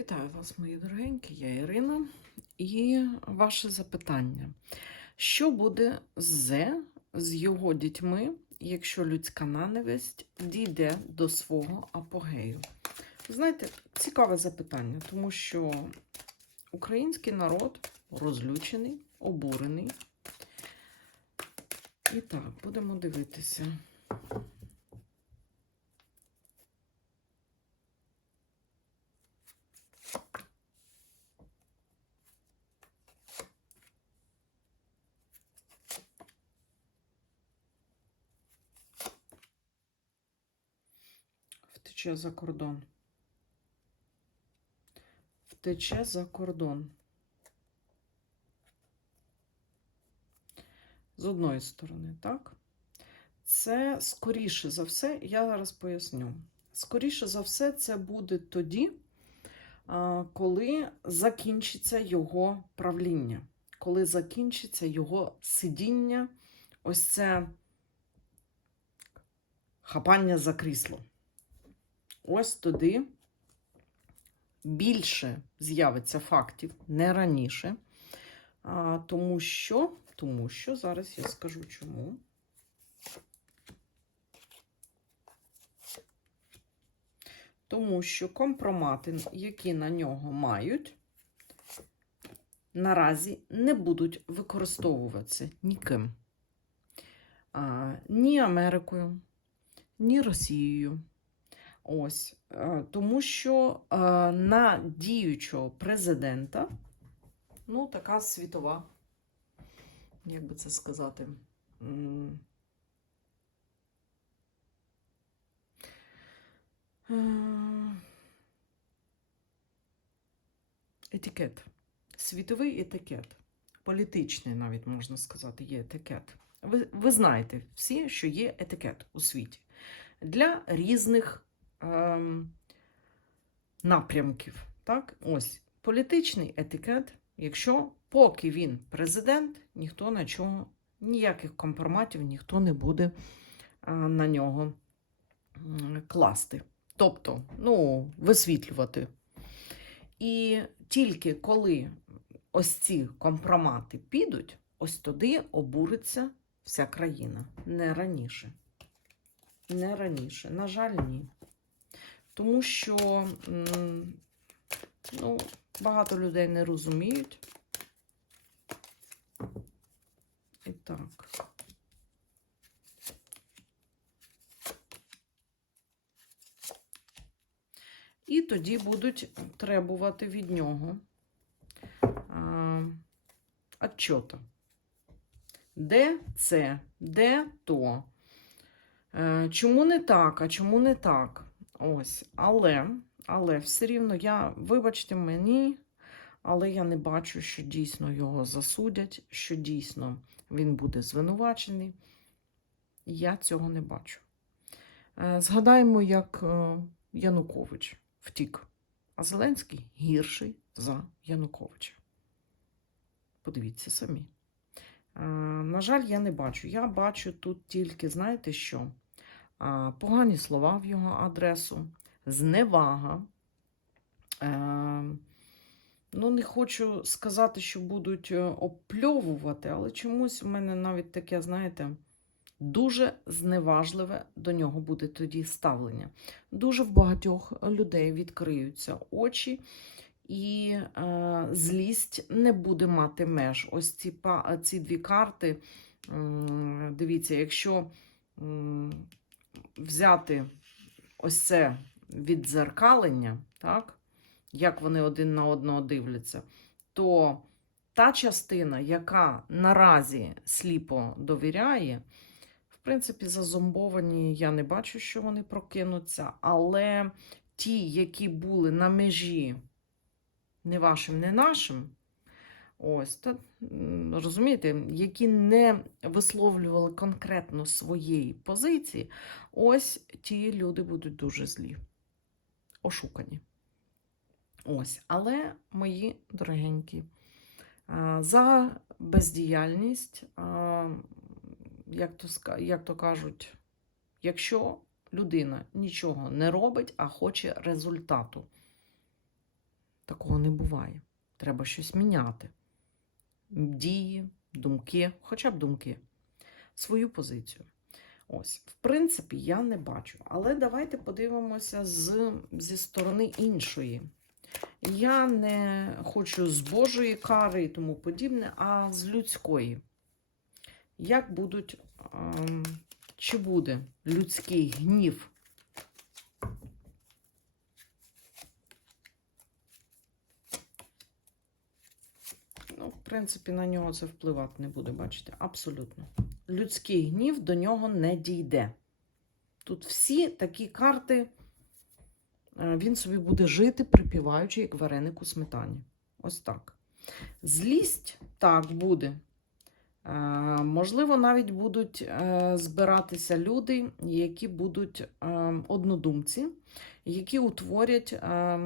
Вітаю вас, мої дорогенькі, я Ірина. І ваше запитання: що буде з з його дітьми, якщо людська ненависть дійде до свого апогею? Знаєте, цікаве запитання, тому що український народ розлючений, обурений. І так, будемо дивитися. Втече за кордон. Втече за кордон. З одної сторони, так? Це скоріше за все, я зараз поясню. Скоріше за все, це буде тоді, коли закінчиться його правління, коли закінчиться його сидіння, ось це хапання за крісло. Ось туди більше з'явиться фактів, не раніше. А, тому що, тому що, зараз я скажу чому. Тому що компромати, які на нього мають, наразі не будуть використовуватися ніким. А, ні Америкою, ні Росією. Ось, е, тому що е, на діючого президента, ну, така світова, як би це сказати, е, етикет. Світовий етикет. Політичний, навіть можна сказати, є етикет. Ви, ви знаєте всі, що є етикет у світі для різних напрямків. Так? Ось політичний етикет, якщо поки він президент, ніхто на чого, ніяких компроматів ніхто не буде а, на нього класти. Тобто, ну, висвітлювати. І тільки коли ось ці компромати підуть, ось тоді обуриться вся країна. Не раніше. Не раніше. На жаль, ні. Тому що ну, багато людей не розуміють. І так. І тоді будуть требувати від нього отчота. Де це? Де то? Е, Чому не так, а чому не так? Ось. Але, але все рівно я, вибачте мені, але я не бачу, що дійсно його засудять, що дійсно він буде звинувачений. Я цього не бачу. Е, Згадаємо, як е, Янукович втік, а Зеленський гірший за Януковича. Подивіться самі. Е, На жаль, я не бачу. Я бачу тут тільки, знаєте що? Погані слова в його адресу, зневага. Е, Ну, не хочу сказати, що будуть е, опльовувати, але чомусь в мене навіть таке, знаєте, дуже зневажливе до нього буде тоді ставлення. Дуже в багатьох людей відкриються очі, і е, злість не буде мати меж. Ось ці, ці дві карти. Дивіться, якщо взяти ось це віддзеркалення, так, як вони один на одного дивляться, то та частина, яка наразі сліпо довіряє, в принципі, зазомбовані, я не бачу, що вони прокинуться, але ті, які були на межі не вашим, не нашим, ось, та, розумієте, які не висловлювали конкретно своєї позиції, ось ті люди будуть дуже злі, ошукані. Ось, але мої дорогенькі, за бездіяльність, як то, як то кажуть, якщо людина нічого не робить, а хоче результату, такого не буває. Треба щось міняти. Дії, думки, хоча б думки, свою позицію. Ось, в принципі, я не бачу. Але давайте подивимося з, зі сторони іншої. Я не хочу з Божої кари і тому подібне, а з людської. Як будуть, ем, чи буде людський гнів? Принципі, на нього це впливати не буде, бачите, абсолютно. Людський гнів до нього не дійде. Тут всі такі карти, е, він собі буде жити, припіваючи, як вареник у сметані. Ось так. Злість так буде. Е, Можливо, навіть будуть е, збиратися люди, які будуть е, однодумці, які утворять, е,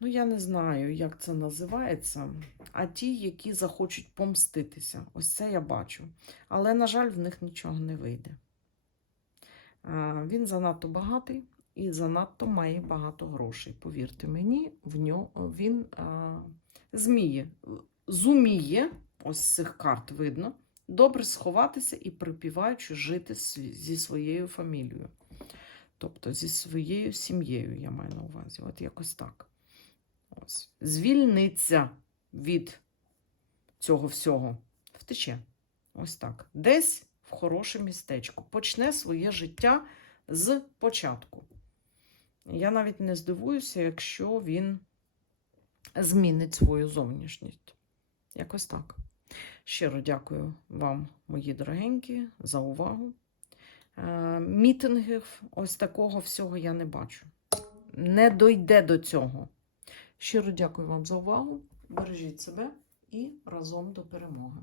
ну я не знаю, як це називається, а ті, які захочуть помститися. Ось це я бачу. Але, на жаль, в них нічого не вийде. Він занадто багатий і занадто має багато грошей. Повірте мені, в нього він е, зміє, зуміє, ось з цих карт видно, добре сховатися і припіваючи жити зі своєю фамілією. Тобто зі своєю сім'єю, я маю на увазі. От якось так. Звільниться від цього всього. Втече. Ось так. Десь в хороше містечко. Почне своє життя з початку. Я навіть не здивуюся, якщо він змінить свою зовнішність. Якось так. Щиро дякую вам, мої дорогенькі, за увагу. Е, Мітингів ось такого всього я не бачу. Не дойде до цього. Щиро дякую вам за увагу. Бережіть себе і разом до перемоги.